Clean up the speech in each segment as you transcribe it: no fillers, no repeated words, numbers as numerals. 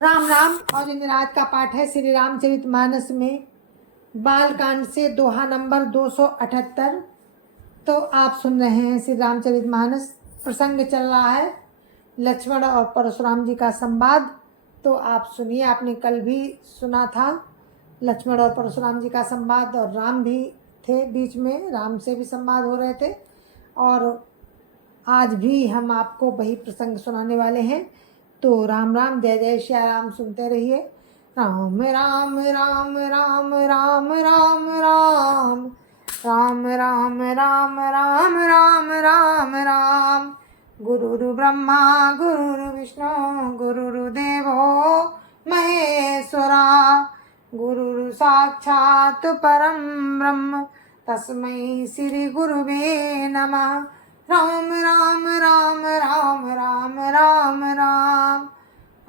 राम राम। और इन रात का पाठ है श्री रामचरितमानस में बालकांड से दोहा नंबर 278। तो आप सुन रहे हैं श्री रामचरितमानस। प्रसंग चल रहा है लक्ष्मण और परशुराम जी का संवाद। तो आप सुनिए, आपने कल भी सुना था लक्ष्मण और परशुराम जी का संवाद, और राम भी थे बीच में, राम से भी संवाद हो रहे थे। और आज भी हम आपको वही प्रसंग सुनाने वाले हैं। तो राम राम, जय जय श्री राम सुनते रहिए। राम राम राम राम राम राम राम राम राम राम राम राम राम राम। गुरुर् ब्रह्मा गुरुर् विष्णु गुरुर्देवो महेश्वरा, गुरुर् साक्षात् परं ब्रह्म तस्मै श्री गुरुवे नमः। राम राम राम राम राम राम राम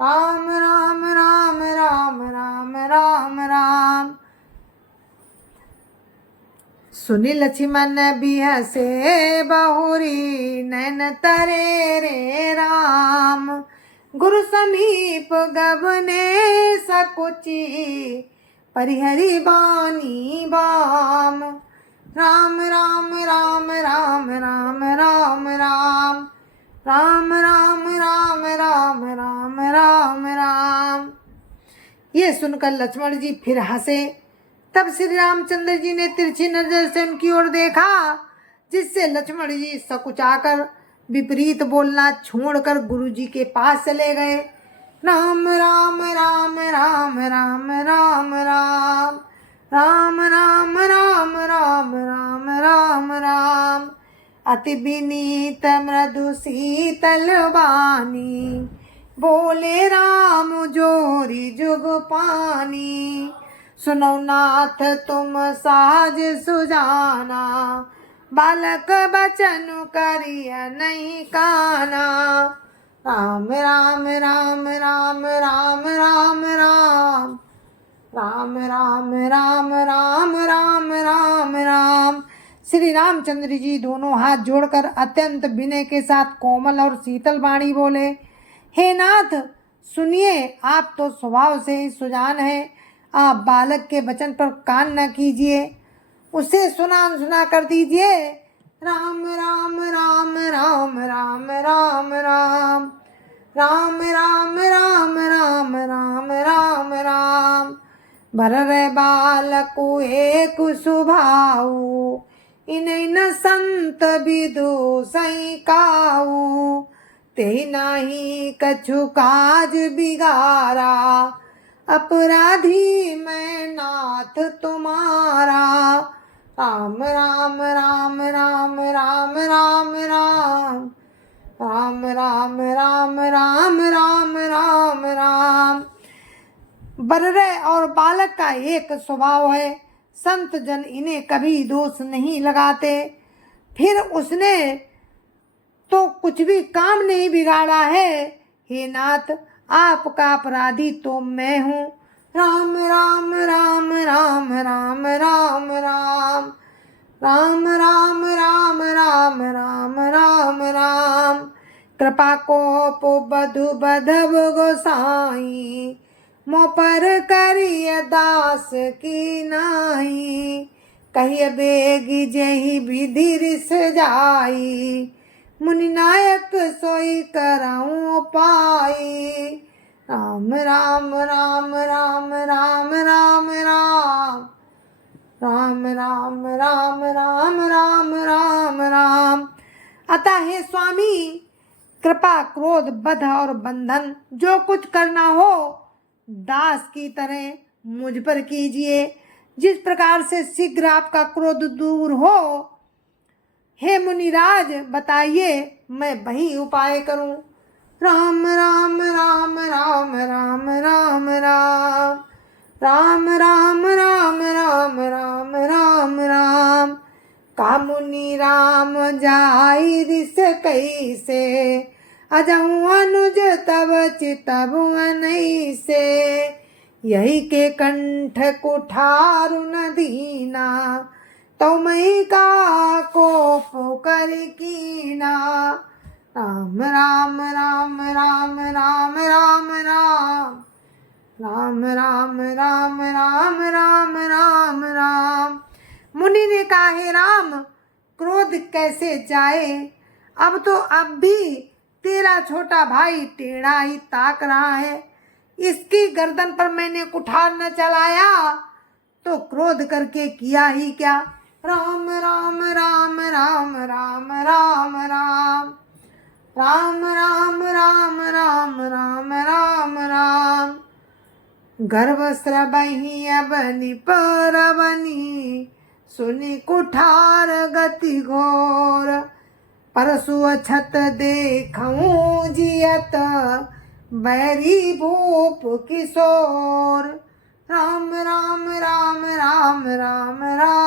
राम राम राम राम राम राम राम। सुनि लक्ष्मण बिहसे बहुरी नैन तरे रे राम, गुरु समीप गबने सकुची परिहरी बानी बाम। राम राम राम राम राम राम राम राम राम राम राम राम राम राम। ये सुनकर लक्ष्मण जी फिर हंसे। तब श्री रामचंद्र जी ने तिरछी नजर से उनकी ओर देखा, जिससे लक्ष्मण जी सकुचाकर विपरीत बोलना छोड़कर गुरु जी के पास चले गए। राम राम राम राम राम राम राम राम राम राम राम राम राम राम। अति विनीत मृदु शीतल वाणी, बोले राम जोरी जुग पानी। सुनो नाथ तुम साज सुजाना, बालक बचन करिय नहीं काना। राम राम राम राम राम राम राम राम राम राम राम राम राम राम। श्री रामचंद्र जी दोनों हाथ जोड़कर अत्यंत विनय के साथ कोमल और शीतल वाणी बोले, हे नाथ सुनिए, आप तो स्वभाव से ही सुजान हैं। आप बालक के वचन पर कान न कीजिए, उसे सुना अनसुना कर दीजिए। राम राम राम राम राम राम राम राम राम राम राम राम राम राम। भररे बालकु एक सुभाऊ, इन्हें न संत विदु सही काऊ। ते नाही कछु काज बिगारा, अपराधी मैं नाथ तुम्हारा। राम राम राम राम राम राम राम राम राम राम राम राम राम राम। बर्रे और बालक का एक स्वभाव है, संत जन इन्हें कभी दोष नहीं लगाते। फिर उसने तो कुछ भी काम नहीं बिगाड़ा है। हे नाथ, आपका अपराधी तो मैं हूँ। राम राम राम राम राम राम राम राम राम राम राम राम राम राम। कृपा को बधु बधव गोसाई, मो पर करिय दास की नाई। कहिय बेगी जही विधि रिस जाई, मुनि नायक सोई कराऊं पाई। राम राम राम राम राम राम राम राम राम राम राम राम राम राम। अतः हे स्वामी, कृपा क्रोध बध और बंधन जो कुछ करना हो दास की तरह मुझ पर कीजिए, जिस प्रकार से शीघ्र आपका क्रोध दूर हो। हे मुनिराज बताइए, मैं वही उपाय करूं। राम राम राम राम राम राम राम राम राम राम राम राम राम राम। का मुनि राम जाई रिस कैसे, अजहु अनुज तब चितबु अनैसे। यही के कंठ कुठारु न दीना, तो मई का कोप कर कीना। राम राम राम राम राम राम राम राम राम राम राम राम राम राम। मुनि ने कहा, हे राम, क्रोध कैसे जाए? अब भी तेरा छोटा भाई टेढ़ा ही ताक रहा है। इसकी गर्दन पर मैंने कुठार न चलाया तो क्रोध करके किया ही क्या? राम राम राम राम राम राम राम राम राम राम राम राम राम राम। गर्भ स्रबहि अबनि परबनि, सुनि कुठार गति घोर। परसु अछत देखऊँ जियत, बैरी भूप किशोर। राम राम राम राम राम राम राम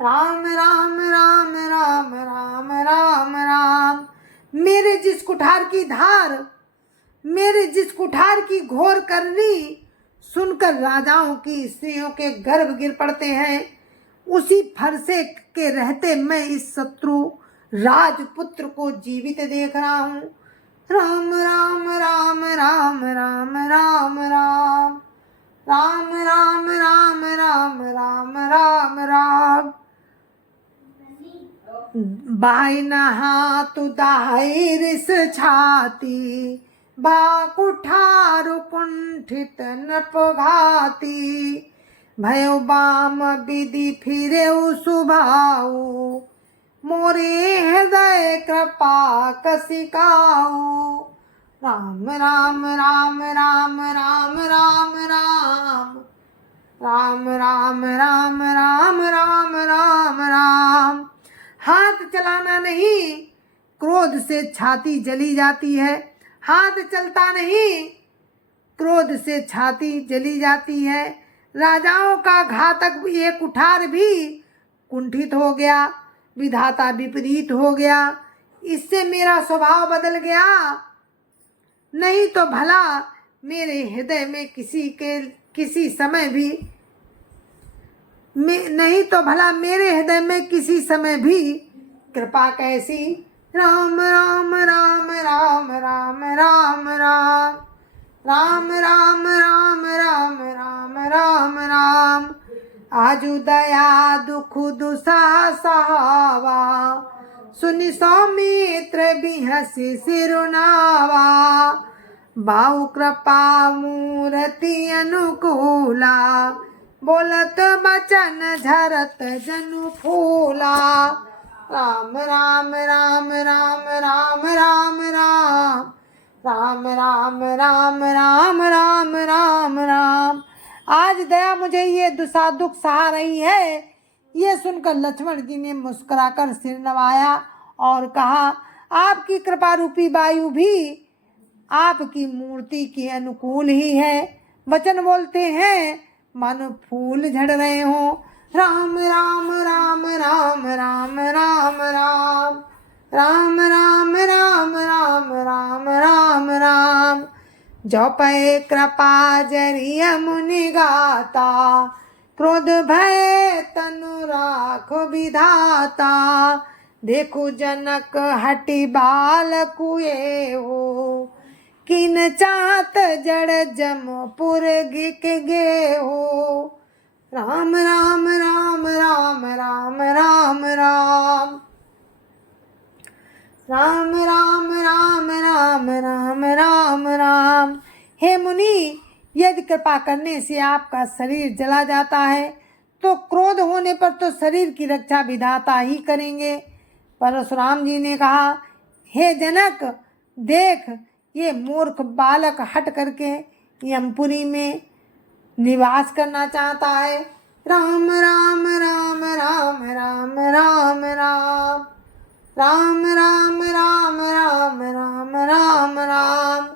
राम राम राम राम राम राम राम। मेरे जिस कुठार की घोर करनी सुनकर राजाओं की स्त्रियों के गर्भ गिर पड़ते हैं, उसी फरसे के रहते मैं इस शत्रु राजपुत्र को जीवित देख रहा हूँ। राम राम राम राम राम राम राम राम राम राम राम राम राम राम। बाई नहा तु दाई रिस छाती, बा कुठार कुंठित नपघाती। भयो बाम विधि फिरे सुभाऊ, मोरे हृदय कृपा कसिकाऊ। राम राम राम राम राम राम राम राम राम राम राम राम राम राम। हाथ चलाना नहीं, क्रोध से छाती जली जाती है। हाथ चलता नहीं, क्रोध से छाती जली जाती है। राजाओं का घातक ये कुठार भी कुंठित हो गया, विधाता विपरीत हो गया। इससे मेरा स्वभाव बदल गया। नहीं तो भला मेरे हृदय में किसी समय भी कृपा कैसी। राम राम राम राम राम राम राम राम राम राम राम राम राम राम। आजु दया दुख दुसह सहावा, सुनि सौमित्र बिहसि सिरुनावा। बाहु कृपा मूर्ति अनुकूला, बोलत बचन झरत जनु फूला। राम राम राम राम राम राम राम राम राम राम राम राम राम राम। आज दया मुझे ये दुख सहा रही है। ये सुनकर लक्ष्मण जी ने मुस्कुराकर सिर नवाया और कहा, आपकी कृपा रूपी वायु भी आपकी मूर्ति के अनुकूल ही है। वचन बोलते हैं मानो फूल झड़ रहे हो। राम राम राम राम राम राम राम राम राम राम राम राम राम राम। जो पै कृपा जरिय मुनि गाता, क्रोध भय तनु राखो विधाता। देखो जनक हटि बाल कुए हो, किन चाहत जड़ जमपुर गिक गे हो। राम राम राम राम राम राम राम राम राम राम राम राम राम राम। हे मुनि, यदि कृपा करने से आपका शरीर जला जाता है तो क्रोध होने पर तो शरीर की रक्षा विधाता ही करेंगे। परशुराम जी ने कहा, हे जनक, देख ये मूर्ख बालक हट करके यमपुरी में निवास करना चाहता है। राम राम राम राम राम राम राम राम राम राम राम राम राम राम।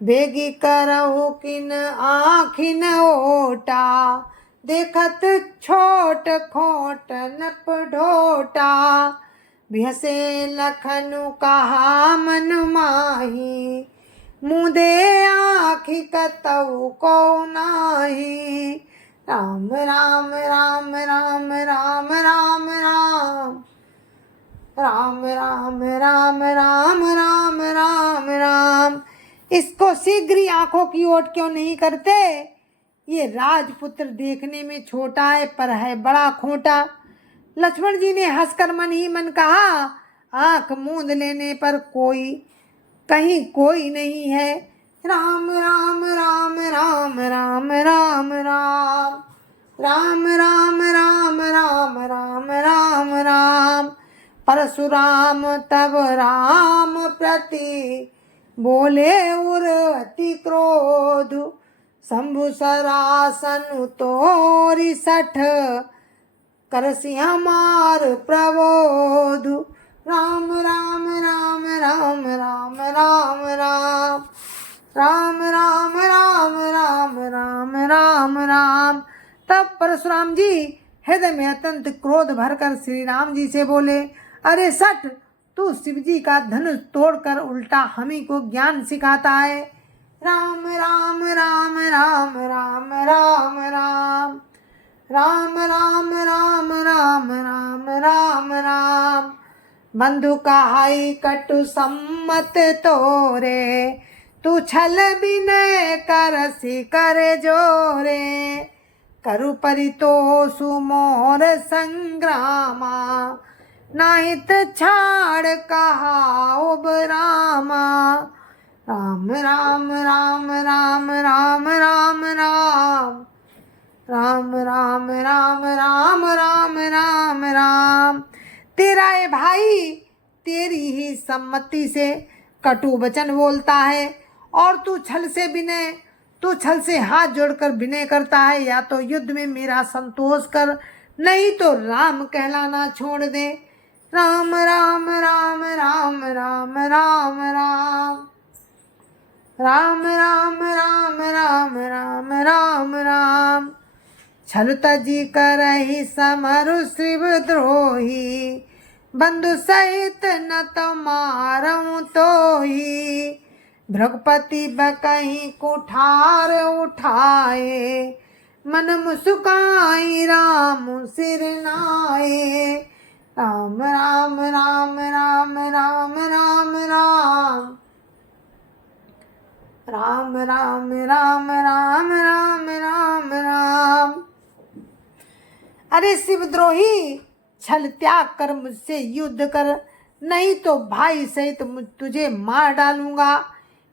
बेगी करहु किन आखिन ओटा, देखत छोट खोट नप ढोटा। बिहसे लखनु कहा मन माही, मुदे आखि कतहु को नाही। राम राम राम राम राम राम राम राम राम राम राम राम राम राम। इसको शीघ्र ही आंखों की ओट क्यों नहीं करते? ये राजपुत्र देखने में छोटा है पर है बड़ा खोटा। लक्ष्मण जी ने हंसकर मन ही मन कहा, आंख मूंद लेने पर कोई कहीं कोई नहीं है। राम राम राम राम राम राम राम राम राम राम राम राम राम राम। परशुराम तब राम प्रति बोले उर अति क्रोध, शंभु सरासन तोरी सठ, करसी हमार प्रबोध। राम राम राम राम राम राम राम राम राम राम राम राम राम राम। तब परशुराम जी हृदय में अत्यंत क्रोध भरकर श्री राम जी से बोले, अरे सठ, तू शिव जी का धनुष तोड़कर उल्टा हमी को ज्ञान सिखाता है। राम राम राम राम राम राम राम राम राम राम राम राम राम राम। बंधु कहाई कटु सम्मत तोरे, तू छल विनय करसी कर जोरे, करु परितोषु मोर संग्रामा, नाहित छाड़ कहा उब रामा। राम राम राम राम राम राम राम राम राम राम राम राम राम राम। तेरा ये भाई तेरी ही सम्मति से कटु वचन बोलता है और तू छल से हाथ जोड़कर विनय करता है। या तो युद्ध में मेरा संतोष कर, नहीं तो राम कहलाना छोड़ दे। राम राम राम राम राम राम राम राम राम राम राम राम राम राम। छल तजी करहि समरु शिव द्रोही, बंधु सहित न तो मारऊं तोही। भृगपति बकहीं कुठार उठाए, मन मुस्काई राम सिर नाए। राम राम राम राम राम राम राम राम राम राम राम राम राम राम। अरे शिवद्रोही, छल त्याग कर मुझसे युद्ध कर, नहीं तो भाई सहित तुझे मार डालूंगा।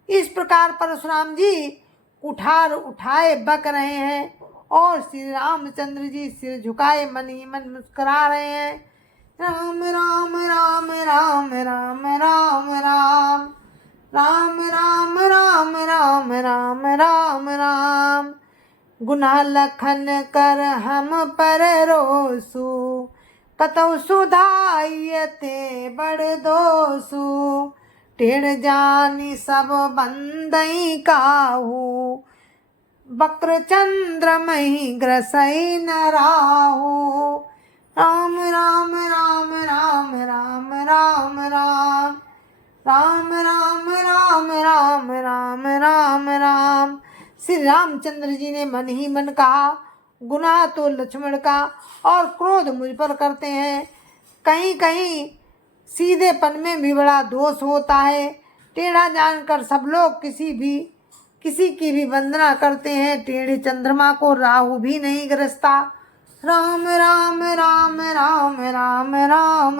इस प्रकार परशुराम जी कुठार उठाए बक रहे हैं और श्री रामचंद्र जी सिर झुकाए मन ही मन मुस्कुरा रहे हैं। राम राम राम राम राम राम राम राम राम राम राम राम राम राम। गुनाह लखन कर हम पर रोसु, कतौ सुधाइयते बड़ दोसु। टेढ़ जानी सब बंदई काहू, बक्र चंद्र मही ग्रसई न राहू। राम राम राम राम राम राम राम राम राम राम राम राम राम राम। श्री रामचंद्र जी ने मन ही मन कहा, गुनाह तो लक्ष्मण का और क्रोध मुझ पर करते हैं। कहीं कहीं सीधेपन में भी बड़ा दोष होता है। टेढ़ा जानकर सब लोग किसी की भी वंदना करते हैं। टेढ़े चंद्रमा को राहु भी नहीं ग्रसता। राम राम राम राम राम राम राम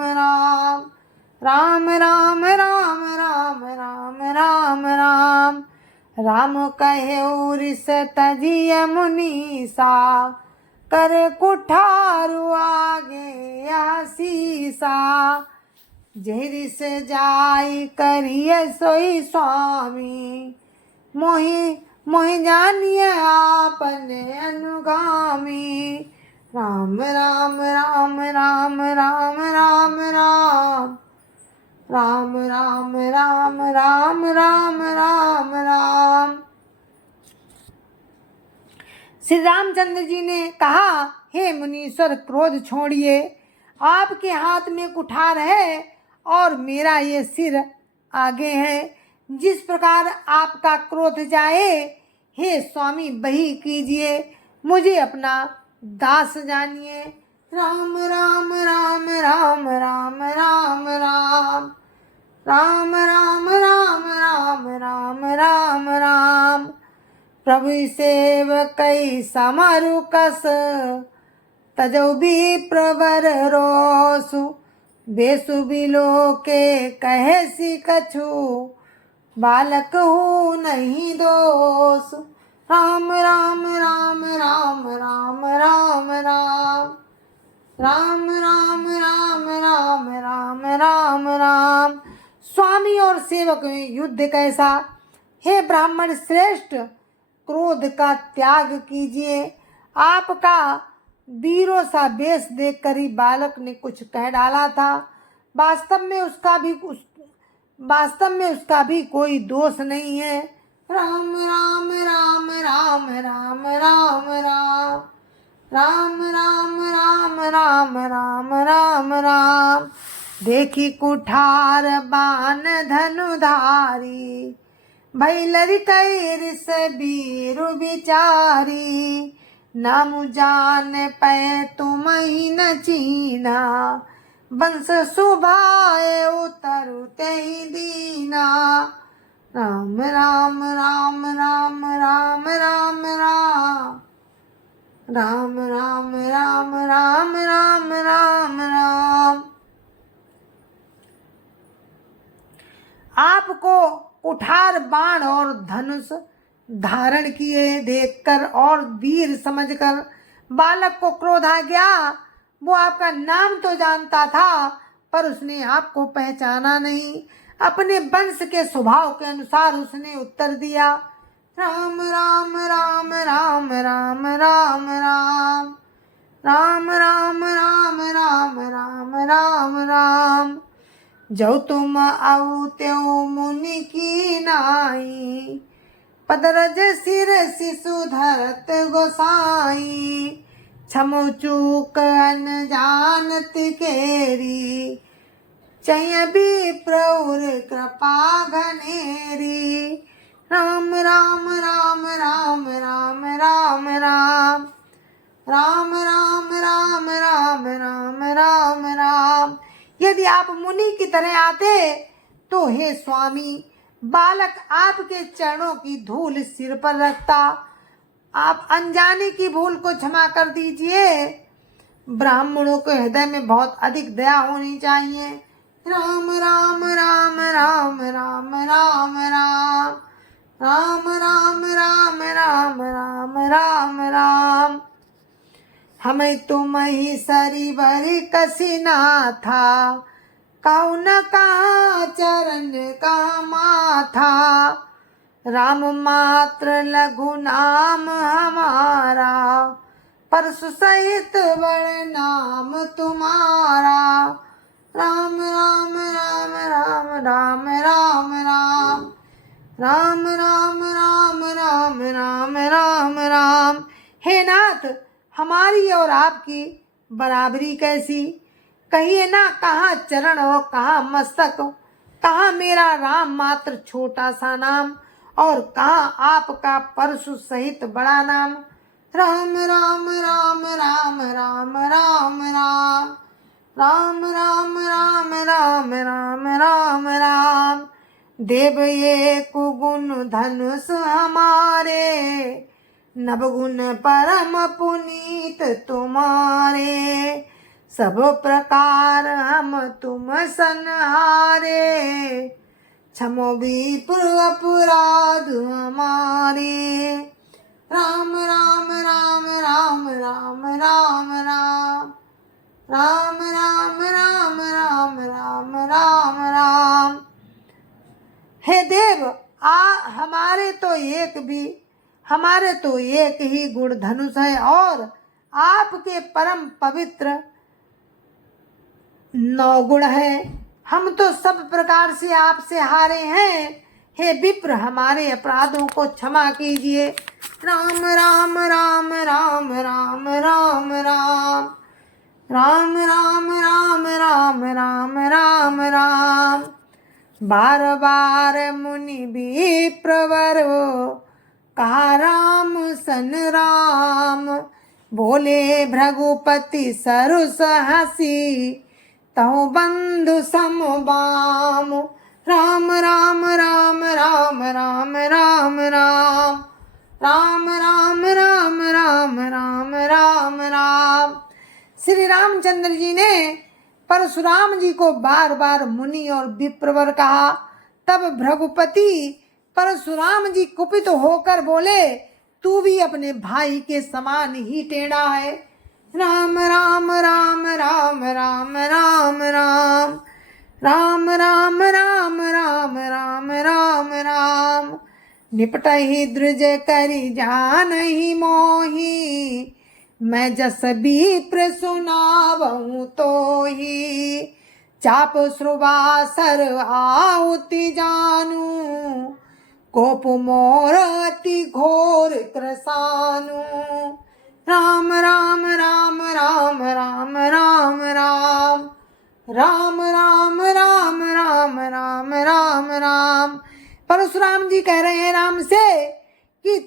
राम राम राम राम राम राम राम। राम कहे उरिस तजिय मुनीसा, कर कुठारु आगे आसीसा। जेहरी से जाई करिय सोई स्वामी, मोहि जानिय आपने अनुगामी। राम राम राम राम राम राम राम राम राम राम राम राम राम राम। श्री रामचंद्र जी ने कहा, हे मुनीश्वर, क्रोध छोड़िए। आपके हाथ में कुठार है और मेरा ये सिर आगे है। जिस प्रकार आपका क्रोध जाए, हे स्वामी वही कीजिए। मुझे अपना दास जानिए। राम राम राम राम राम राम राम राम राम राम राम राम राम राम। प्रभु सेवकई समरु कस तजौ भी प्रवर रोसु। बेसु बिलो के कहे सी कछु बालक हूँ नहीं दोष। राम राम राम राम राम राम राम राम राम राम राम राम राम राम। स्वामी और सेवक में युद्ध कैसा। हे ब्राह्मण श्रेष्ठ, क्रोध का त्याग कीजिए। आपका वीरों सा वेश देखकर ही बालक ने कुछ कह डाला था। वास्तव में उसका भी कोई दोष नहीं है। राम राम राम राम राम राम राम राम राम राम राम राम राम राम। देखी कुठार बाण धनुधारी भैलरी कैरिस बीरु बिचारी। नाम जान पै तुम ही न चीना वंश सुभाए उतरु तेहि दीना। राम राम राम राम राम राम राम राम राम राम राम राम राम राम। आपको कुठार बाण और धनुष धारण किए देखकर और वीर समझकर बालक को क्रोध आ गया। वो आपका नाम तो जानता था पर उसने आपको पहचाना नहीं। अपने वंश के स्वभाव के अनुसार उसने उत्तर दिया, राम राम राम राम राम राम राम राम राम राम राम राम राम राम। जो तुम आऊ त्यो मुनि की नाई पदरज सिर शिशु धरत गोसाई। क्षमो चूक अनजानत केरी चय भी प्रौर कृपा घनेरी। राम राम राम राम राम राम राम राम राम राम राम राम राम राम। यदि आप मुनि की तरह आते तो हे स्वामी बालक आपके चरणों की धूल सिर पर रखता। आप अनजाने की भूल को क्षमा कर दीजिए। ब्राह्मणों के हृदय में बहुत अधिक दया होनी चाहिए। राम राम राम राम राम राम राम राम राम राम राम राम राम राम। हमें तुम ही सरी भरी कसीना था कहु न कहा चरण का माथा। राम मात्र लघु नाम हमारा परसु सहित बड़ नाम तुम्हारा। राम राम राम राम राम राम राम राम राम राम राम राम राम राम। हे नाथ हमारी और आपकी बराबरी कैसी। कहिए ना कहाँ चरण हो कहाँ मस्तक, कहाँ मेरा राम मात्र छोटा सा नाम और कहाँ आपका परशु सहित बड़ा नाम। राम राम राम राम राम राम राम राम राम राम राम राम राम राम। देव ये कुगुण धनुष हमारे नवगुण परम पुनीत तुम्हारे। सब प्रकार हम तुम सनहारे क्षमो विप्र अपराध हमारे। राम राम राम राम राम राम राम राम राम राम राम राम राम राम। हे देव हमारे तो एक ही गुण धनुष है और आपके परम पवित्र 9 गुण है। हम तो सब प्रकार से आपसे हारे हैं। हे विप्र हमारे अपराधों को क्षमा कीजिए। राम राम राम राम राम राम राम राम राम राम राम राम राम राम। बार बार मुनि भी प्रवरो कहा राम सन राम। बोले भृगुपति सरुस हसी तहु बंधु समबाम। राम राम राम राम राम राम राम राम राम राम राम राम राम राम। श्री रामचंद्र जी ने परशुराम जी को बार बार मुनि और विप्रवर कहा। तब भृगुपति परशुराम जी कुपित होकर बोले, तू भी अपने भाई के समान ही टेढ़ा है। राम राम राम राम राम राम राम राम राम राम राम राम राम राम। निपटहि द्रुज करि जानहि मोहि, मैं जस विप्र सुनावहु तोहि। चाप श्रुवासर आहुति जानू, कोप मोर अति घोर त्रसानु। राम राम राम राम राम राम राम राम राम राम राम राम राम राम। परशुराम जी कह रहे हैं राम से कि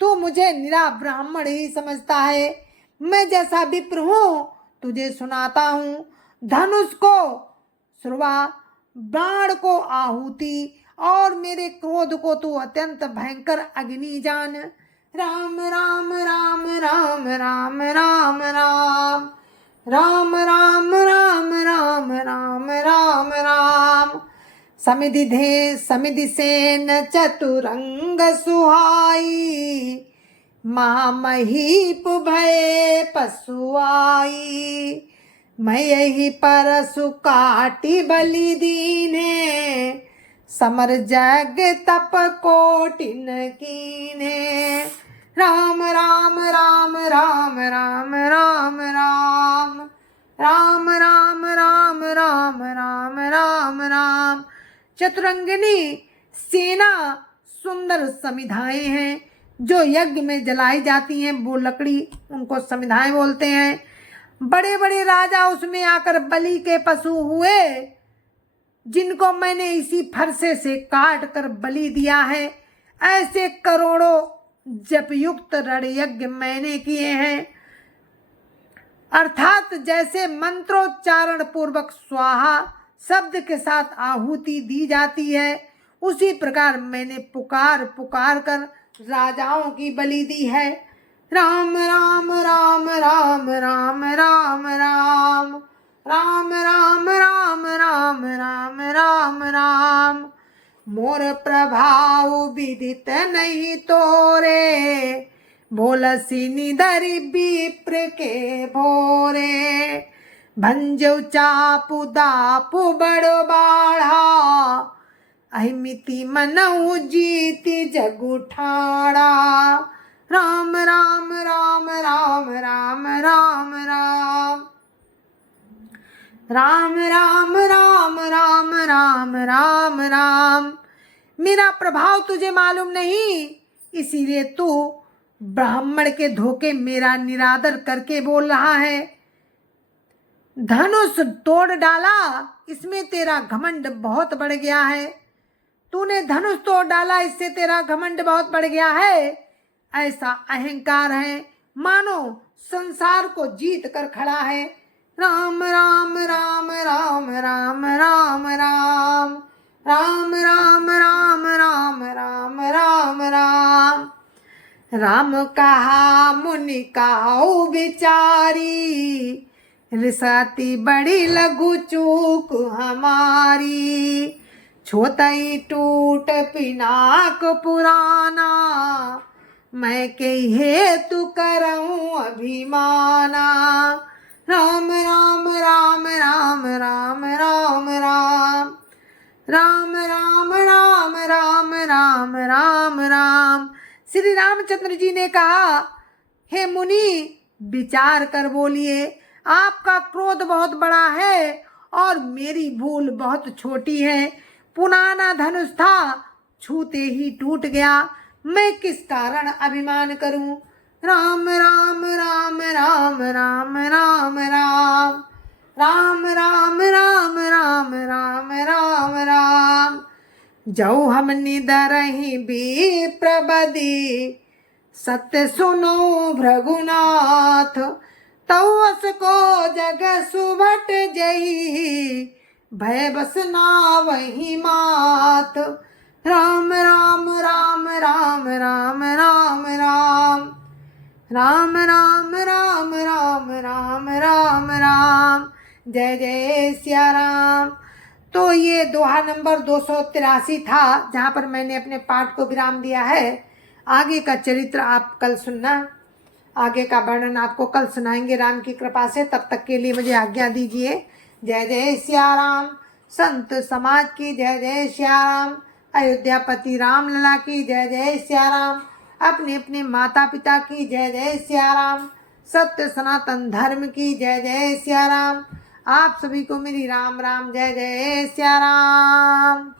तू मुझे निरा ब्राह्मण ही समझता है। मैं जैसा विप्र हूँ तुझे सुनाता हूँ। धनुष को श्रुवा, बाण को आहुति और मेरे क्रोध को तू अत्यंत भयंकर अग्नि जान। राम राम राम राम राम राम राम राम राम राम राम राम राम राम। समिधि धे समिधि सेन चतुरंग सुहाई, महामहीप भय पशुआई। मैं यही परसु काटी बलि दीने, समर जग तप कोटिन कीने। राम राम राम राम राम राम राम राम राम राम राम राम राम राम। चतुरंगिनी सेना सुंदर समिधाएं हैं जो यज्ञ में जलाई जाती हैं, वो लकड़ी उनको समिधाएं बोलते हैं। बड़े बड़े राजा उसमें आकर बलि के पशु हुए, जिनको मैंने इसी फरसे से काट कर बलि दिया है। ऐसे करोड़ों जपयुक्त रण यज्ञ मैंने किए हैं। अर्थात जैसे मंत्रोच्चारण पूर्वक स्वाहा शब्द के साथ आहुति दी जाती है, उसी प्रकार मैंने पुकार पुकार कर राजाओं की बलि दी है। राम राम राम राम राम राम राम राम राम राम राम राम राम राम। मोर प्रभाव विदित नहीं तोरे, भोलसी निधरि विप्र के भोरे। भंजौ चापु दापु बड़ो बाढ़ा, अहिमिति मनऊ जीति जगु ठाड़ा। राम राम राम राम राम राम राम राम राम राम राम राम राम राम। मेरा प्रभाव तुझे मालूम नहीं, इसीलिए तू ब्राह्मण के धोखे मेरा निरादर करके बोल रहा है। धनुष तोड़ डाला, इसमें तेरा घमंड बहुत बढ़ गया है। तूने धनुष तोड़ डाला, इससे तेरा घमंड बहुत बढ़ गया है। ऐसा अहंकार है मानो संसार को जीत कर खड़ा है। राम राम राम राम राम राम राम राम राम राम राम राम राम राम। राम कहा मुनि कहाऊ बिचारी, रिसाती बड़ी लघु चूक हमारी। छोतई टूट पिनाक पुराना, मैं के हेतु करऊं अभिमाना। राम राम राम राम राम राम राम राम राम राम राम राम राम राम। श्री रामचंद्र जी ने कहा, हे मुनि विचार कर बोलिए, आपका क्रोध बहुत बड़ा है और मेरी भूल बहुत छोटी है। पुराना धनुष था, छूते ही टूट गया, मैं किस कारण अभिमान करूं। राम राम राम राम राम राम राम राम राम राम राम राम राम राम। जौ हम निदरहि विप्रबदी, सत्य सुनो भृगुनाथ। तौ अस को जग सुभट जही, भय बस ना वही मात। राम राम राम राम राम राम राम राम राम राम राम राम राम राम। जय जय सिया राम। तो ये दोहा नंबर 283 था, जहाँ पर मैंने अपने पाठ को विराम दिया है। आगे का चरित्र आप कल सुनना, आगे का वर्णन आपको कल सुनाएंगे राम की कृपा से। तब तक के लिए मुझे आज्ञा दीजिए। जय जय सिया राम। संत समाज की जय जय सिया राम। अयोध्यापति राम लला की जय जय सिया राम। अपने अपने माता पिता की जय जय सिया राम। सत्य सनातन धर्म की जय जय सिया राम। आप सभी को मेरी राम राम जय जय सिया राम।